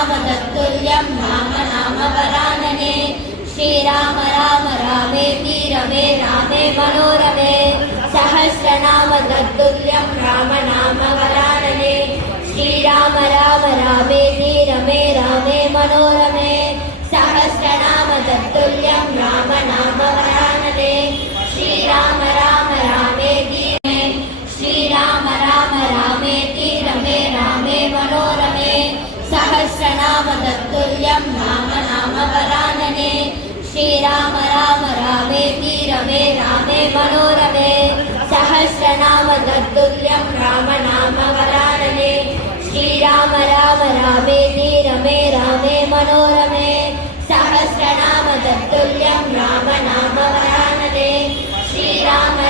सहस्रनाम तत्तुल्यं राम नाम वरानने श्रीराम राम रामेति रमे रामे मनोरमे सहस्रनाम तत्तुल्यं राम नाम वरानने श्रीराम राम रामेति रमे रामे मनोरमे सहस्रनाम तत्तुल्यं राम नाम वरानने श्रीराम राम रामेति श्रीराम राम रामेति रमे रामे मनोरमे सहस्रनाम तत्तुल्यं राम नाम वरानने श्रीराम राम रामेति रमे रामे मनोरमे सहस्रनाम तत्तुल्यं राम नाम वरानने श्रीराम राम रामेति रमे रामे मनोरमे सहस्रनाम तत्तुल्यं राम नाम वरानने श्रीराम